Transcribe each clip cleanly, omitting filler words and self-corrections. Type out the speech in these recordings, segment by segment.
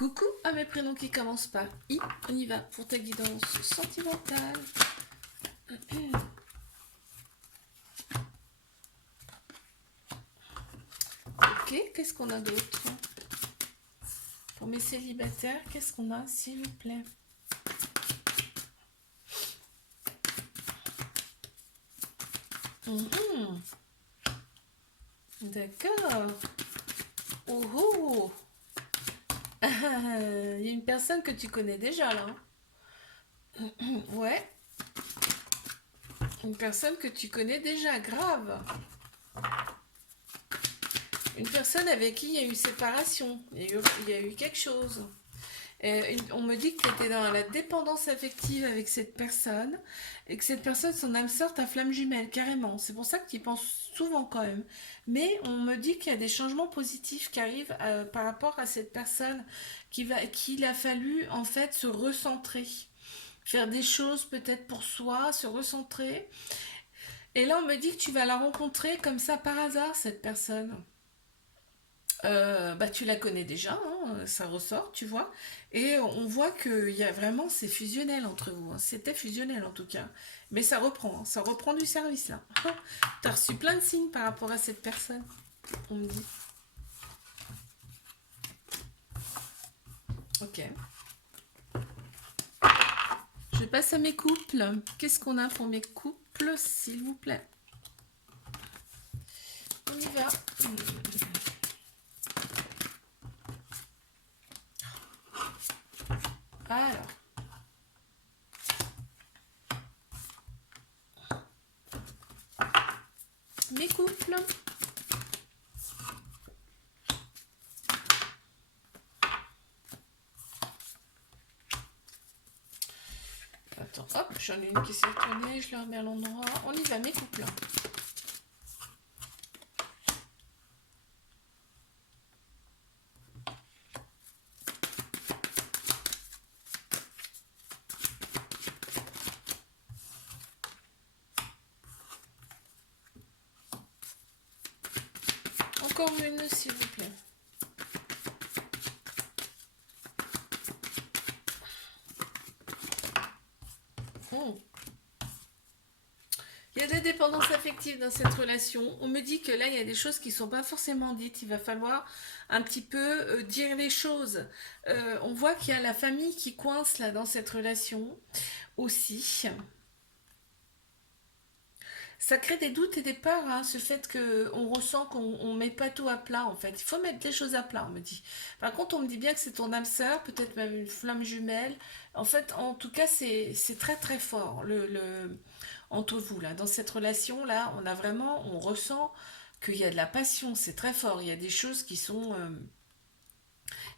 Coucou à mes prénoms qui commencent par I, on y va pour ta guidance sentimentale. Ok, qu'est-ce qu'on a d'autre? Pour mes célibataires, qu'est-ce qu'on a, s'il vous plaît? Mhm. D'accord. Oh oh. Il y a une personne que tu connais déjà là. Ouais, une personne que tu connais déjà, grave. Une personne avec qui il y a eu séparation, il y a eu quelque chose. On me dit que tu étais dans la dépendance affective avec cette personne et que cette personne, son âme sœur, ta flamme jumelle, carrément. C'est pour ça que tu y penses souvent quand même. Mais on me dit qu'il y a des changements positifs qui arrivent par rapport à cette personne qu'il a fallu en fait se recentrer. Faire des choses peut-être pour soi, se recentrer. Et là, on me dit que tu vas la rencontrer comme ça par hasard, cette personne. Bah, tu la connais déjà, hein, ça ressort, tu vois. Et on voit qu'il y a vraiment, c'est fusionnel entre vous, hein. C'était fusionnel en tout cas. Mais ça reprend, hein, ça reprend du service là. T'as reçu plein de signes par rapport à cette personne, on me dit. Ok. Je passe à mes couples. Qu'est-ce qu'on a pour mes couples, s'il vous plaît? On y va. Alors, mes couples. Attends, hop, j'en ai une qui s'est retournée, je la remets à l'endroit. On y va, mes couples. Encore une, s'il vous plaît. Oh. Il y a des dépendances affectives dans cette relation. On me dit que là, il y a des choses qui ne sont pas forcément dites. Il va falloir un petit peu dire les choses. On voit qu'il y a la famille qui coince là dans cette relation aussi. Ça crée des doutes et des peurs, hein, ce fait qu'on ressent qu'on ne met pas tout à plat en fait. Il faut mettre les choses à plat, on me dit. Par contre, on me dit bien que c'est ton âme sœur, peut-être même une flamme jumelle. En fait, en tout cas, c'est très très fort entre vous là. Dans cette relation là, on a vraiment, on ressent qu'il y a de la passion, c'est très fort. Il y a des choses qui sont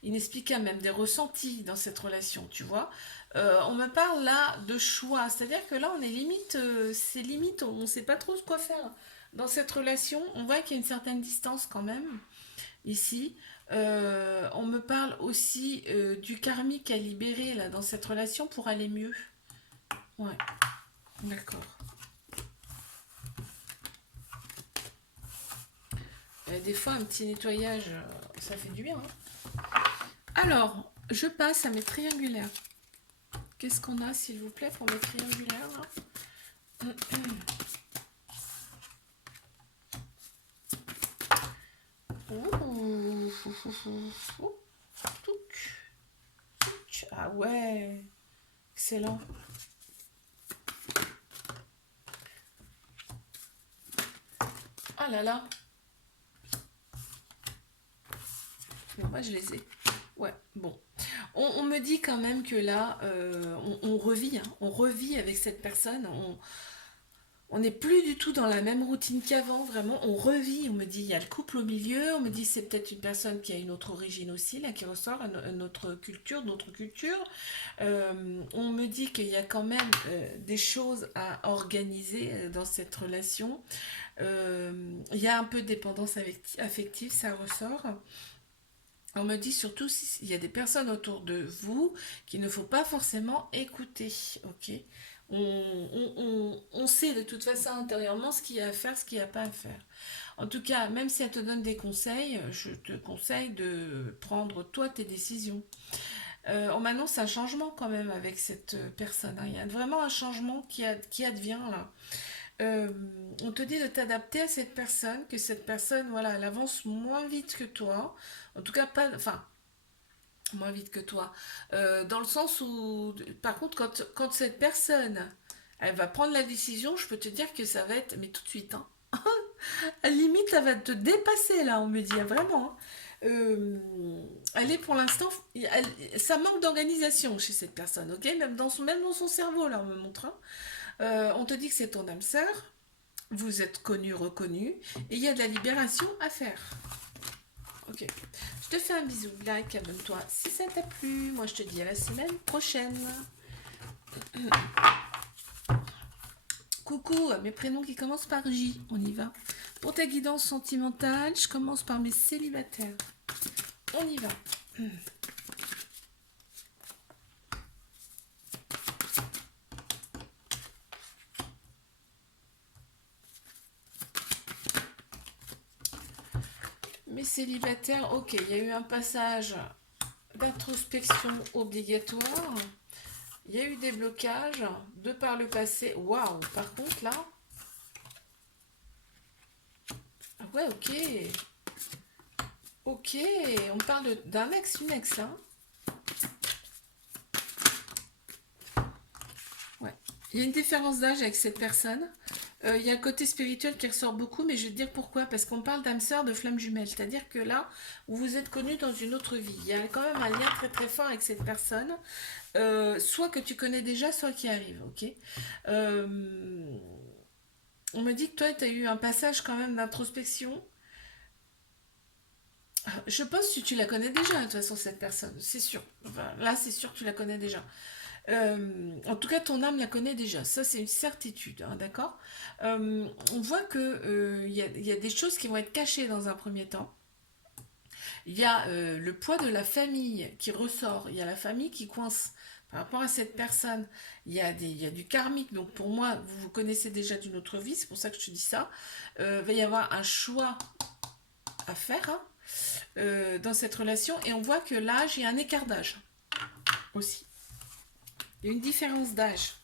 inexplicable, même des ressentis dans cette relation, tu vois. On me parle là de choix, c'est-à-dire que là on est limite, c'est limite, on ne sait pas trop quoi faire dans cette relation. On voit qu'il y a une certaine distance quand même ici. On me parle aussi du karmique à libérer là dans cette relation pour aller mieux. Ouais, d'accord. Des fois un petit nettoyage, ça fait du bien, hein. Alors, je passe à mes triangulaires. Qu'est-ce qu'on a, s'il vous plaît, pour mes triangulaires là? Ouh. Ah ouais, excellent. Ah là là. Bon, moi je les ai. Ouais, bon. On me dit quand même que là, on revit, hein, on revit avec cette personne. On n'est plus du tout dans la même routine qu'avant, vraiment, on revit, on me dit, il y a le couple au milieu, on me dit, c'est peut-être une personne qui a une autre origine aussi, là, qui ressort, une autre culture, d'autres cultures. On me dit qu'il y a quand même des choses à organiser dans cette relation. Il y a un peu de dépendance affective, ça ressort. On me dit surtout s'il y a des personnes autour de vous qu'il ne faut pas forcément écouter, ok? On sait de toute façon intérieurement ce qu'il y a à faire, ce qu'il n'y a pas à faire. En tout cas, même si elle te donne des conseils, je te conseille de prendre toi tes décisions. On m'annonce un changement quand même avec cette personne, hein. Il y a vraiment un changement qui advient là. Euh, on te dit de t'adapter à cette personne, que cette personne, voilà, elle avance moins vite que toi. En tout cas, pas, enfin, moins vite que toi. Dans le sens où, par contre, quand cette personne, elle va prendre la décision, je peux te dire que ça va être, mais tout de suite, hein. À la limite, elle va te dépasser, là, on me dit, vraiment, hein. Elle est pour l'instant, ça manque d'organisation chez cette personne, ok? Même dans son cerveau, là, on me montre, hein. On te dit que c'est ton âme sœur, vous êtes connu, reconnu, et il y a de la libération à faire. Ok. Je te fais un bisou, like, abonne-toi si ça t'a plu. Moi, je te dis à la semaine prochaine. Coucou, mes prénoms qui commencent par J. On y va. Pour ta guidance sentimentale, je commence par mes célibataires. On y va. Mes célibataires, ok, il y a eu un passage d'introspection obligatoire. Il y a eu des blocages de par le passé. Waouh, par contre là. Ah ouais, ok. Ok, on parle d'un ex, une ex là. Ouais. Il y a une différence d'âge avec cette personne. Il y a un côté spirituel qui ressort beaucoup, mais je vais te dire pourquoi. Parce qu'on parle d'âme sœur, de flamme jumelle. C'est-à-dire que là, vous vous êtes connus dans une autre vie. Il y a quand même un lien très très fort avec cette personne. Soit que tu connais déjà, soit qui arrive, ok. On me dit que toi, tu as eu un passage quand même d'introspection. Je pense que tu la connais déjà, de toute façon, cette personne, c'est sûr. Enfin, là, c'est sûr que tu la connais déjà. En tout cas, ton âme la connaît déjà. Ça, c'est une certitude, hein, d'accord. On voit que il y a des choses qui vont être cachées dans un premier temps. Il y a le poids de la famille qui ressort. Il y a la famille qui coince par rapport à cette personne. Il y a du karmique. Donc, pour moi, vous vous connaissez déjà d'une autre vie. C'est pour ça que je te dis ça. Il va y avoir un choix à faire, hein, dans cette relation. Et on voit que l'âge, il y a un écart d'âge aussi. Il y a une différence d'âge.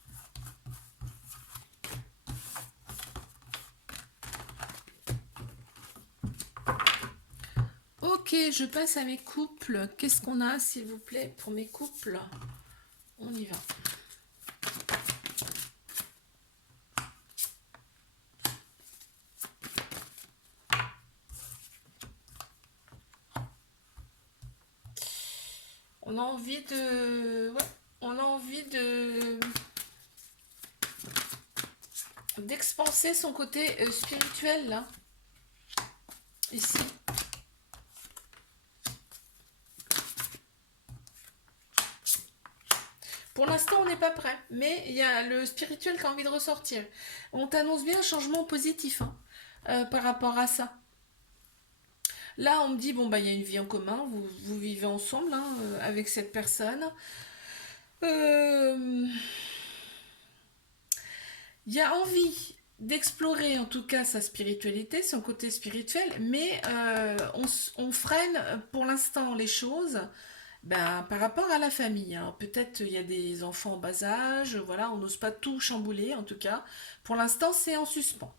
Ok, je passe à mes couples. Qu'est-ce qu'on a, s'il vous plaît, pour mes couples? On y va. On a envie de... Ouais, on a envie de... d'expanser son côté spirituel, là. Ici. Pour l'instant, on n'est pas prêt, mais il y a le spirituel qui a envie de ressortir. On t'annonce bien un changement positif, hein, par rapport à ça. Là, on me dit, bon, bah, il y a une vie en commun, vous vivez ensemble, hein, avec cette personne. Euh, Il y a envie d'explorer en tout cas sa spiritualité, son côté spirituel, mais on freine pour l'instant les choses, ben, par rapport à la famille, hein. Peut-être il y a des enfants en bas âge, voilà, on n'ose pas tout chambouler en tout cas. Pour l'instant, c'est en suspens.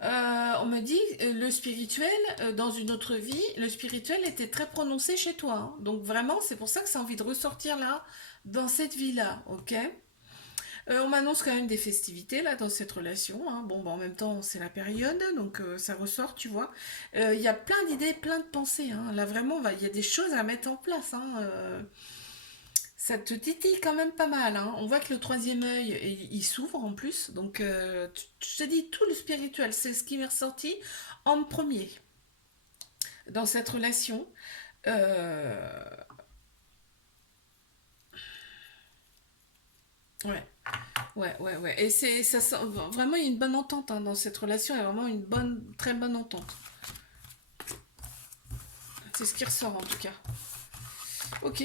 On me dit le spirituel, dans une autre vie, le spirituel était très prononcé chez toi, hein. Donc vraiment, c'est pour ça que ça a envie de ressortir là, dans cette vie-là, ok? On m'annonce quand même des festivités là dans cette relation, hein. Bon, bah, en même temps, c'est la période, donc ça ressort, tu vois. Il y a plein d'idées, plein de pensées, hein. Là, vraiment, il y a des choses à mettre en place, hein. Ça te titille quand même pas mal, hein. On voit que le troisième œil, il s'ouvre en plus. Donc, je te dis, tout le spirituel, c'est ce qui m'est ressorti en premier dans cette relation. Euh, ouais, ouais. Et vraiment, il y a une bonne entente, hein, dans cette relation. Il y a vraiment une bonne, très bonne entente. C'est ce qui ressort en tout cas. Ok.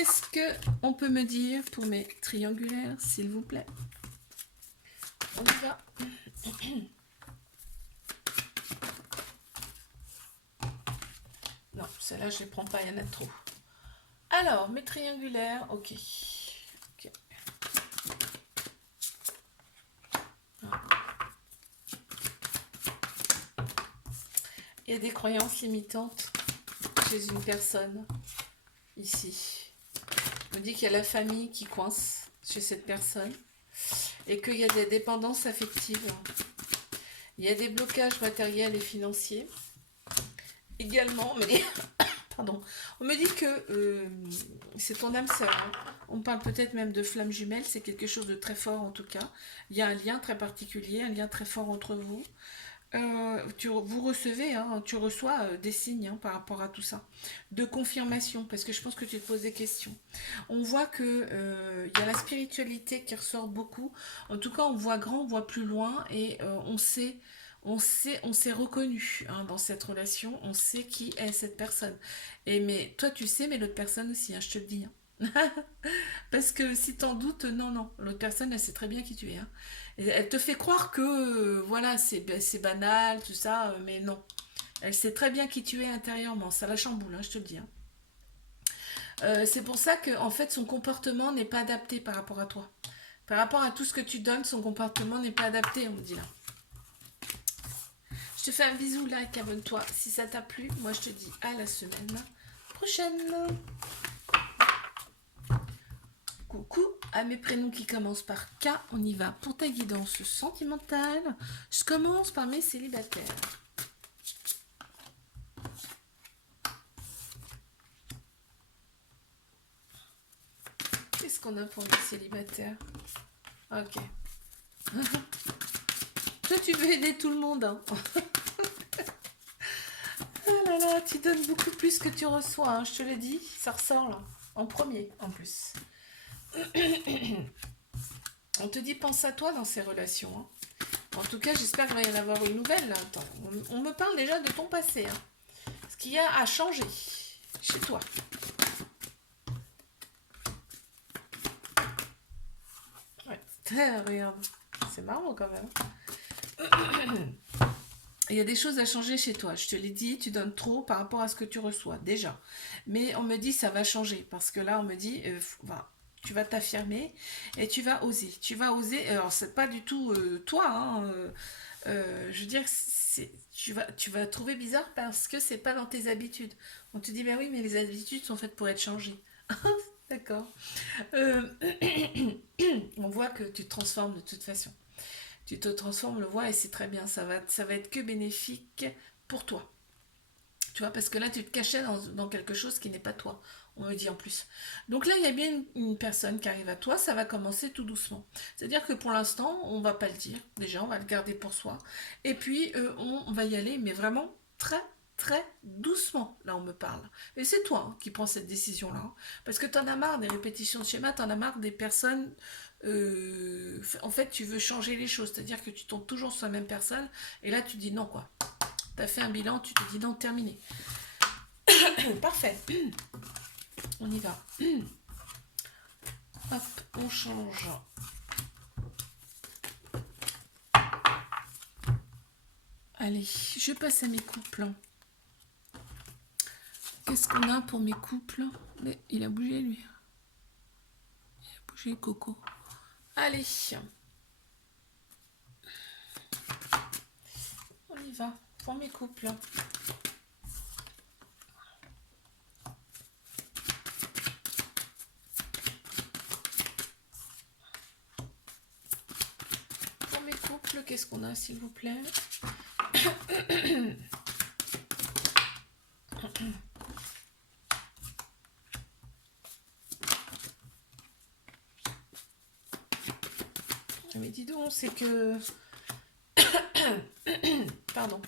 qu'est-ce que on peut me dire pour mes triangulaires, s'il vous plaît? On y va. Non, celle-là, je ne les prends pas, il y en a trop. Alors, mes triangulaires, ok. Ok. Il y a des croyances limitantes chez une personne, ici. On me dit qu'il y a la famille qui coince chez cette personne et qu'il y a des dépendances affectives. Il y a des blocages matériels et financiers. Également, mais pardon, on me dit que c'est ton âme sœur. Hein. On parle peut-être même de flamme jumelle, c'est quelque chose de très fort en tout cas. Il y a un lien très particulier, un lien très fort entre vous. Vous recevez, hein, tu reçois des signes hein, par rapport à tout ça, de confirmation, parce que je pense que tu te poses des questions. On voit que y a la spiritualité qui ressort beaucoup. En tout cas, on voit grand, on voit plus loin, et on s'est reconnu hein, dans cette relation. On sait qui est cette personne. Et mais toi, tu sais, mais l'autre personne aussi, hein, je te le dis. Hein. Parce que si t'en doutes, non, non, l'autre personne, elle sait très bien qui tu es. Hein. Et elle te fait croire que, voilà, c'est banal, tout ça, mais non. Elle sait très bien qui tu es intérieurement, ça la chamboule, hein, je te le dis. Hein. C'est pour ça que, en fait, son comportement n'est pas adapté par rapport à toi. Par rapport à tout ce que tu donnes, son comportement n'est pas adapté, on me dit là. Je te fais un bisou, like, abonne-toi. Si ça t'a plu, moi je te dis à la semaine prochaine. Coucou à mes prénoms qui commencent par K, on y va pour ta guidance sentimentale. Je commence par mes célibataires. Qu'est-ce qu'on a pour les célibataires? Ok. Toi, tu veux aider tout le monde. Hein. Ah là là, tu donnes beaucoup plus que tu reçois, hein, je te l'ai dit. Ça ressort là, en premier en plus. On te dit pense à toi dans ces relations. Hein. En tout cas, j'espère qu'il va y en avoir une nouvelle. Là. Attends, on me parle déjà de ton passé. Hein. Ce qu'il y a à changer chez toi. Ouais. Regarde, c'est marrant quand même. Il y a des choses à changer chez toi. Je te l'ai dit, tu donnes trop par rapport à ce que tu reçois, déjà. Mais on me dit ça va changer. Parce que là, on me dit, tu vas t'affirmer et tu vas oser. Tu vas oser. Alors, c'est pas du tout toi. Hein, je veux dire, tu vas trouver bizarre parce que c'est pas dans tes habitudes. On te dit, ben oui, mais les habitudes sont faites pour être changées. D'accord. On voit que tu te transformes de toute façon. Tu te transformes, le vois, et c'est très bien. Ça va être que bénéfique pour toi. Tu vois, parce que là, tu te cachais dans quelque chose qui n'est pas toi. On me dit en plus. Donc là, il y a bien une personne qui arrive à toi. Ça va commencer tout doucement. C'est-à-dire que pour l'instant, on va pas le dire. Déjà, on va le garder pour soi. Et puis, on va y aller, mais vraiment très, très doucement. Là, on me parle. Et c'est toi hein, qui prends cette décision-là. Hein. Parce que tu en as marre des répétitions de schémas. Tu en as marre des personnes... en fait, tu veux changer les choses. C'est-à-dire que tu tombes toujours sur la même personne. Et là, tu dis non, quoi. Tu as fait un bilan, tu te dis non, terminé. Parfait. On y va. Hop, on change. Allez, je passe à mes couples. Qu'est-ce qu'on a pour mes couples? Mais il a bougé, lui. Il a bougé, Coco. Allez. On y va pour mes couples. Pour mes couples, qu'est-ce qu'on a, s'il vous plaît? Mais dis donc, c'est que... Pardon.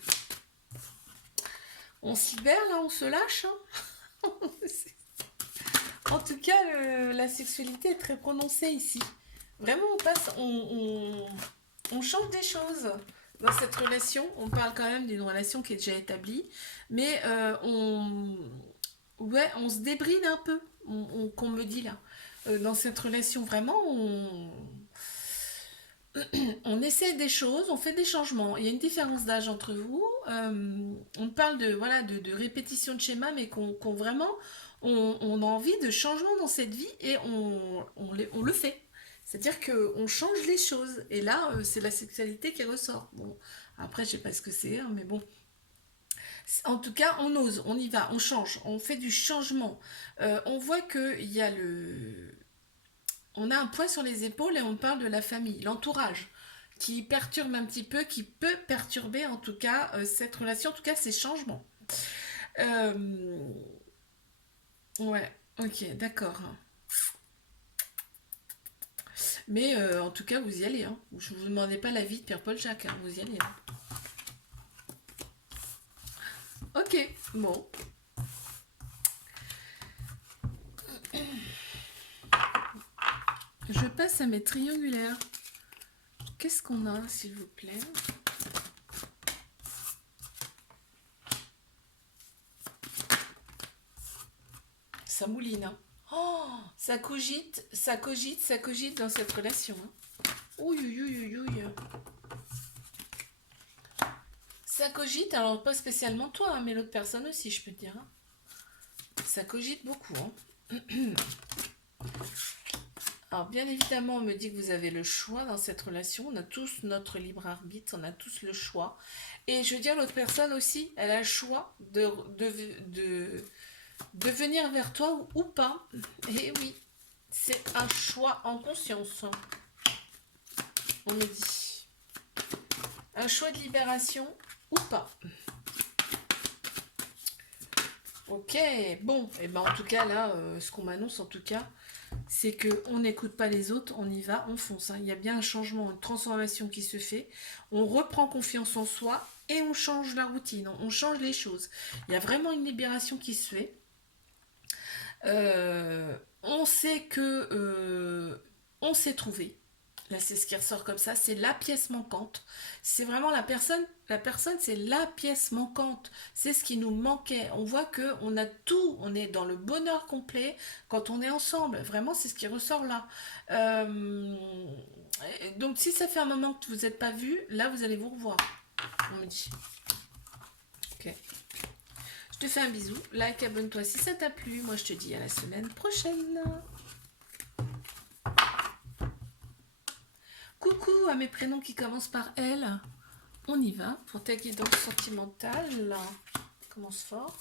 On s'y libère, là, on se lâche. Hein. En tout cas, la sexualité est très prononcée ici. Vraiment, on change des choses dans cette relation. On parle quand même d'une relation qui est déjà établie. Mais on se débride un peu. qu'on me dit là. Dans cette relation, vraiment, on essaie des choses, on fait des changements. Il y a une différence d'âge entre vous. On parle de, voilà, de répétition de schéma, mais qu'on vraiment, on a envie de changement dans cette vie et on le fait. C'est-à-dire qu'on change les choses. Et là, c'est la sexualité qui ressort. Bon, après, je sais pas ce que c'est, hein, mais bon. En tout cas, on ose, on y va, on change, on fait du changement. On voit qu'il y a on a un poids sur les épaules et on parle de la famille, l'entourage, qui perturbe un petit peu, qui peut perturber en tout cas cette relation, en tout cas ces changements. Euh, ouais, ok, d'accord. Mais en tout cas, vous y allez. Hein. Je ne vous demandais pas l'avis de Pierre-Paul Jacques, hein, vous y allez. Hein. Ok, bon. Je passe à mes triangulaires. Qu'est-ce qu'on a, s'il vous plaît? Ça mouline. Hein. Oh, ça cogite, ça cogite, ça cogite dans cette relation. Hein. Ouh, ouh, ouh, ouh, ouh. Ça cogite, alors pas spécialement toi, hein, mais l'autre personne aussi, je peux te dire. Hein. Ça cogite beaucoup. Hein. Alors bien évidemment, on me dit que vous avez le choix dans cette relation. On a tous notre libre arbitre, on a tous le choix. Et je veux dire, l'autre personne aussi, elle a le choix de venir vers toi ou pas. Et oui, c'est un choix en conscience. On me dit. Un choix de libération ou pas. Ok, bon, et ben en tout cas là, ce qu'on m'annonce en tout cas, c'est qu'on n'écoute pas les autres, on y va, on fonce. Hein. Il y a bien un changement, une transformation qui se fait. On reprend confiance en soi et on change la routine, on change les choses. Il y a vraiment une libération qui se fait. On sait que on s'est trouvé. Là, c'est ce qui ressort comme ça. C'est la pièce manquante. C'est vraiment la personne. La personne, c'est la pièce manquante. C'est ce qui nous manquait. On voit que on a tout. On est dans le bonheur complet quand on est ensemble. Vraiment, c'est ce qui ressort là. Euh, donc, si ça fait un moment que vous n'êtes pas vus, là, vous allez vous revoir. On me dit. Ok. Je te fais un bisou. Like, abonne-toi si ça t'a plu. Moi, je te dis à la semaine prochaine. Coucou à mes prénoms qui commencent par L. On y va pour ta guidance sentimentale. Commence fort.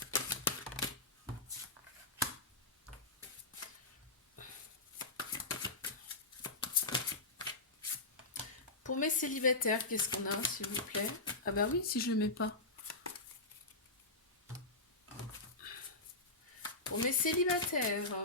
Pour mes célibataires, qu'est-ce qu'on a, s'il vous plaît? Ah bah oui, si je le mets pas. Pour mes célibataires.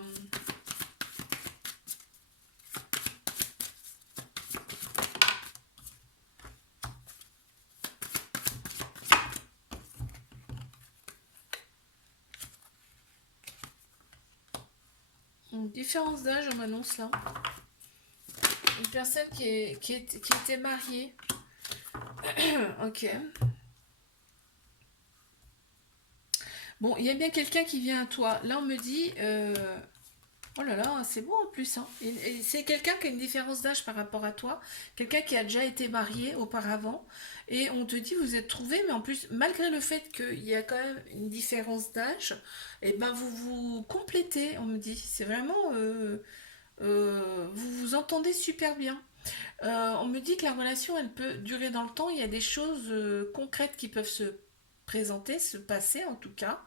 Une différence d'âge, on m'annonce là. Une personne qui était mariée. Ok. Bon, il y a bien quelqu'un qui vient à toi. Là, on me dit... Oh là là, c'est beau en plus. Hein. Et c'est quelqu'un qui a une différence d'âge par rapport à toi. Quelqu'un qui a déjà été marié auparavant. Et on te dit, vous êtes trouvés, mais en plus, malgré le fait qu'il y a quand même une différence d'âge, et ben vous vous complétez, on me dit. C'est vraiment... vous vous entendez super bien. On me dit que la relation, elle peut durer dans le temps. Il y a des choses concrètes qui peuvent se présenter, se passer en tout cas.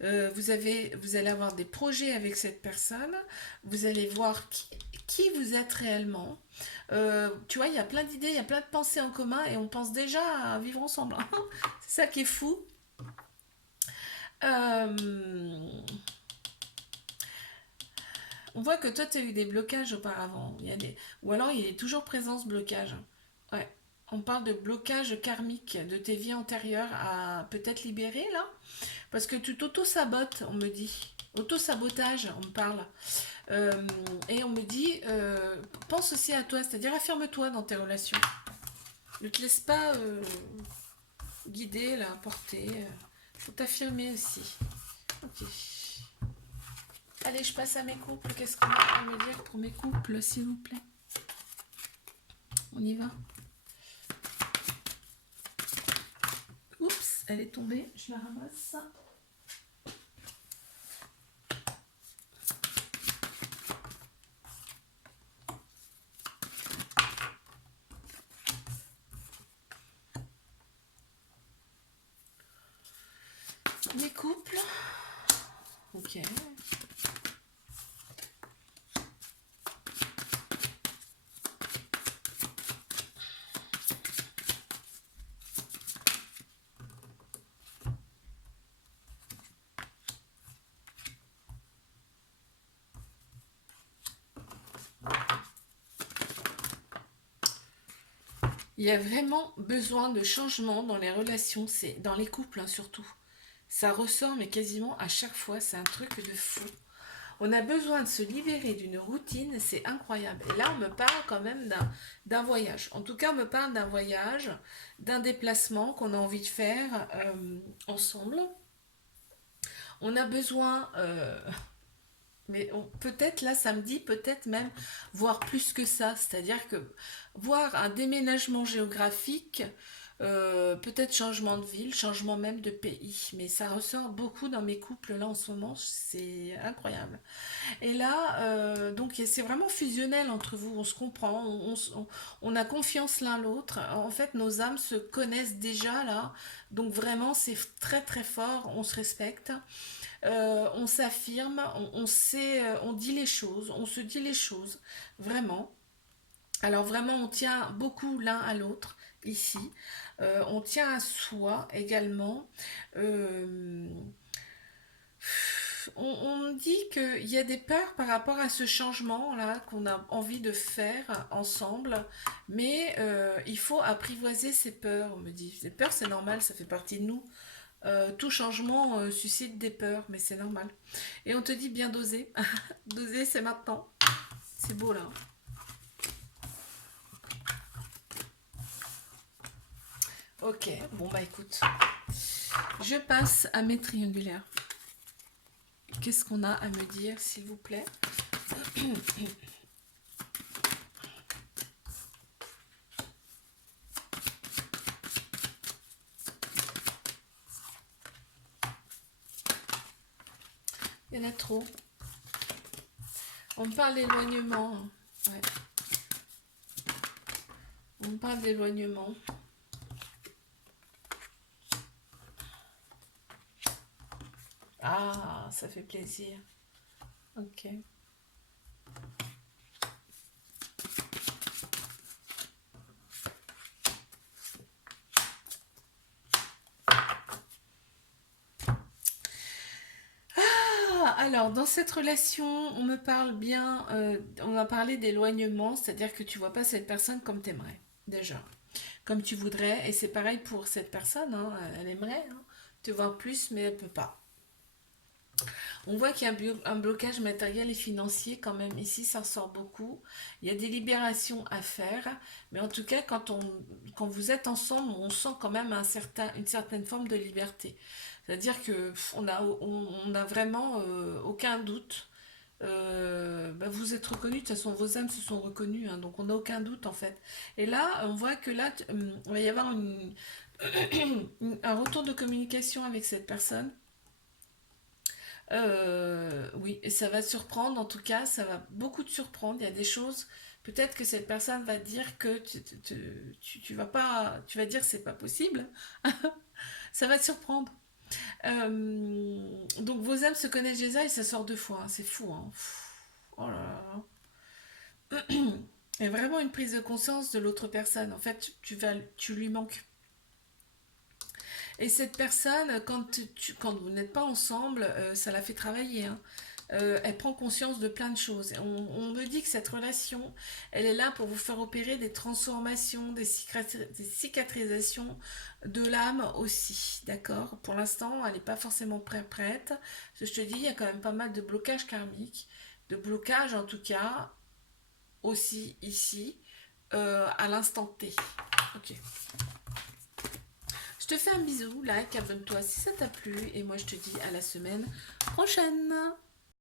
Vous allez avoir des projets avec cette personne. Vous allez voir qui vous êtes réellement. Tu vois, il y a plein d'idées, il y a plein de pensées en commun et on pense déjà à vivre ensemble. C'est ça qui est fou. On voit que toi, tu as eu des blocages auparavant. Ou alors, il est toujours présent ce blocage. Ouais. On parle de blocage karmique de tes vies antérieures à peut-être libérer là. Parce que tu t'auto-sabotes, on me dit. Auto-sabotage, on me parle. Et on me dit, pense aussi à toi, c'est-à-dire affirme-toi dans tes relations. Ne te laisse pas guider, là, porter. Faut t'affirmer aussi. Ok. Allez, je passe à mes couples. Qu'est-ce qu'on a à me dire pour mes couples, s'il vous plaît? On y va. Oups, elle est tombée. Je la ramasse. Les couples. Ok. Il y a vraiment besoin de changement dans les relations, c'est dans les couples hein, surtout. Ça ressort, mais quasiment à chaque fois, c'est un truc de fou. On a besoin de se libérer d'une routine, c'est incroyable. Et là, on me parle quand même d'un voyage. En tout cas, on me parle d'un voyage, d'un déplacement qu'on a envie de faire ensemble. On a besoin, mais peut-être là, samedi, peut-être même voir plus que ça. C'est-à-dire que voir un déménagement géographique, peut-être changement de ville, changement même de pays. Mais ça ressort beaucoup dans mes couples là en ce moment, c'est incroyable. Et là, donc c'est vraiment fusionnel entre vous, on se comprend, on a confiance l'un l'autre. En fait, nos âmes se connaissent déjà là, donc vraiment c'est très très fort, on se respecte, on s'affirme, on sait, on dit les choses, on se dit les choses, vraiment. Alors vraiment, on tient beaucoup l'un à l'autre ici. On tient à soi également. Euh, on me dit qu'il y a des peurs par rapport à ce changement-là qu'on a envie de faire ensemble, mais il faut apprivoiser ces peurs, on me dit. Ces peurs, c'est normal, ça fait partie de nous. Tout changement suscite des peurs, mais c'est normal. Et on te dit bien doser. Doser, c'est maintenant. C'est beau là. Ok, bon bah écoute. Je passe à mes triangulaires. Qu'est-ce qu'on a à me dire, s'il vous plaît? Il y en a trop. On me parle d'éloignement. Ouais. On me parle d'éloignement. Ah, ça fait plaisir. Ok. Alors, dans cette relation, on me parle bien, on va parler d'éloignement, c'est-à-dire que tu vois pas cette personne comme t'aimerais, déjà, comme tu voudrais, et c'est pareil pour cette personne, hein, elle aimerait hein, te voir plus, mais elle peut pas. On voit qu'il y a un blocage matériel et financier quand même. Ici, ça ressort beaucoup. Il y a des libérations à faire. Mais en tout cas, quand vous êtes ensemble, on sent quand même une certaine forme de liberté. C'est-à-dire que on a vraiment aucun doute. Bah, vous êtes reconnus, de toute façon vos âmes se sont reconnues, hein, donc on n'a aucun doute en fait. Et là, on voit que là, il va y avoir un retour de communication avec cette personne. Oui, et ça va te surprendre, en tout cas, ça va beaucoup te surprendre. Il y a des choses, peut-être que cette personne va dire que tu vas pas, tu vas dire c'est pas possible. Ça va te surprendre. Donc vos âmes se connaissent déjà et ça sort deux fois, hein, c'est fou. Hein. Oh là là. Il y a vraiment une prise de conscience de l'autre personne. En fait, tu lui manques. Et cette personne, quand vous n'êtes pas ensemble, ça la fait travailler. Hein. Elle prend conscience de plein de choses. On me dit que cette relation, elle est là pour vous faire opérer des transformations, des cicatrisations de l'âme aussi. D'accord? Pour l'instant, elle n'est pas forcément prête. Ce que je te dis, il y a quand même pas mal de blocages karmiques, de blocages en tout cas, aussi ici, à l'instant T. Ok. Je te fais un bisou, like, abonne-toi si ça t'a plu et moi je te dis à la semaine prochaine.